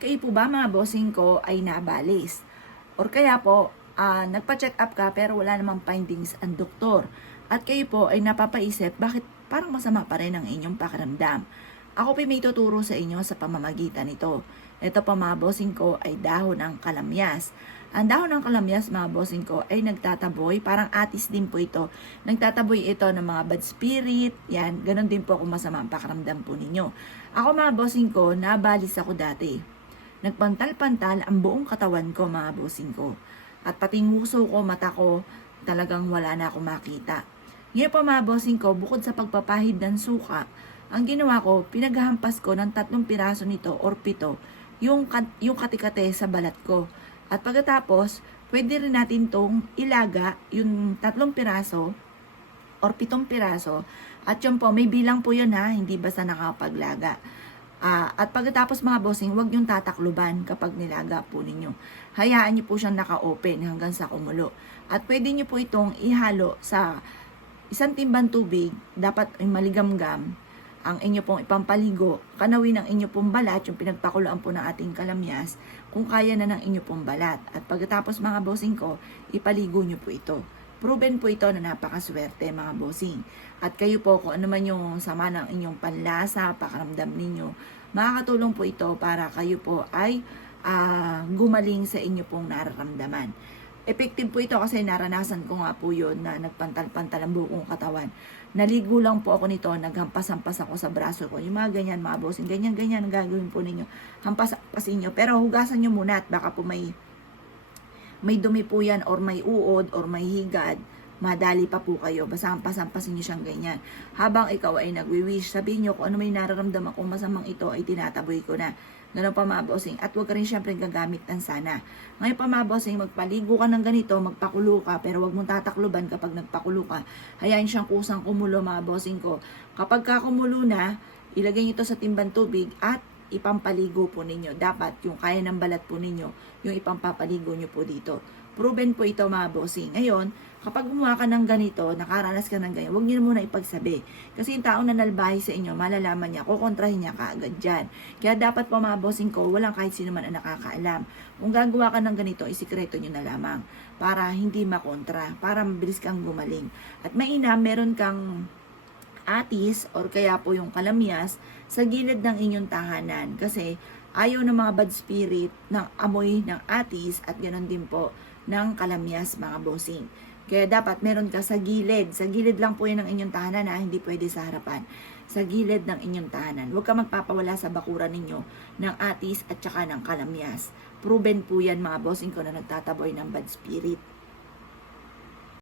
Kayo po ba mga bossing ko ay nabalis? Or kaya po, nagpa-check up ka pero wala namang findings ang doktor. At kayo po ay napapaisip bakit parang masama pa rin ang inyong pakiramdam. Ako po may tuturo sa inyo sa pamamagitan nito. Ito pa mga bossing ko ay dahon ng kalamyas. Ang dahon ng kalamyas mga bossing ko ay nagtataboy, parang atis din po ito. Nagtataboy ito ng mga bad spirit, yan, ganun din po kung masama ang pakiramdam po ninyo. Ako mga bossing ko, nabalis ako dati. Nagpantal-pantal ang buong katawan ko mga bossing ko. At pati nguso ko, mata ko, talagang wala na ako makita. Ngayon pa mga bossing ko, bukod sa pagpapahid ng suka, ang ginawa ko, pinaghahampas ko ng 3 piraso nito or 7, yung katikate sa balat ko. At pagkatapos, pwede rin natin tong ilaga, yung 3 piraso or 7 piraso. At yun po, may bilang po yun ha, hindi basta nakapaglaga. At pagkatapos mga bossing, huwag niyong tatakluban kapag nilaga po ninyo. Hayaan niyo po siyang naka-open hanggang sa kumulo. At pwede niyo po itong ihalo sa 1 timbang tubig, dapat ay maligamgam ang inyo pong ipampaligo, kanawin ang inyo pong balat, yung pinagpakuloan po ng ating kalamyas, kung kaya na ng inyo pong balat. At pagkatapos mga bossing ko, ipaligo niyo po ito. Proven po ito na napakaswerte mga bossing. At kayo po kung ano man yung sama ng inyong panlasa, pakaramdam ninyo, makakatulong po ito para kayo po ay gumaling sa inyo pong nararamdaman. Effective po ito kasi naranasan ko nga po yun na nagpantal-pantal ang buong katawan. Naligo lang po ako nito, naghampas-hampas ako sa braso ko. Yung mga ganyan mga bossing, ganyan-ganyan ang gagawin po ninyo. Hampas-hampasin nyo. Pero hugasan nyo muna at baka po may dumi po yan or may uod or may higad, madali pa po kayo. Basta hampas-hampasin nyo siyang ganyan. Habang ikaw ay nagwi-wish, sabihin nyo kung ano may nararamdaman kung masamang ito ay tinataboy ko na. Ganun pa mga bossing. At huwag ka rin syempre gagamit ng sana. Ngayon pa mga bossing, magpaligo ka ng ganito, magpakulo ka, pero huwag mong tatakluban kapag nagpakulo ka. Hayaan siyang kusang kumulo mga bossing ko. Kapag kakumulo na, ilagay nyo ito sa timbang tubig at ipampaligo po ninyo. Dapat yung kaya ng balat po ninyo, yung ipampapaligo nyo po dito. Proven po ito mga bossing. Ngayon, kapag gumawa ka ng ganito, nakaranas ka ng ganyan, huwag niyo muna ipagsabi. Kasi yung taong nanalbahi sa inyo, malalaman niya, kukontrahin niya kaagad dyan. Kaya dapat po mga bossing ko, walang kahit sino man ang nakakaalam. Kung gagawa ka ng ganito, isikreto nyo na lamang. Para hindi makontra, para mabilis kang gumaling. At mainam, meron kang atis or kaya po yung kalamyas sa gilid ng inyong tahanan kasi ayaw ng mga bad spirit ng amoy ng atis at ganoon din po ng kalamyas mga bossing. Kaya dapat meron ka sa gilid lang po yan ng inyong tahanan hindi pwede sa harapan. Sa gilid ng inyong tahanan. Huwag ka magpapawala sa bakuran ninyo ng atis at saka ng kalamyas. Proven po yan mga bossing ko na nagtataboy ng bad spirit.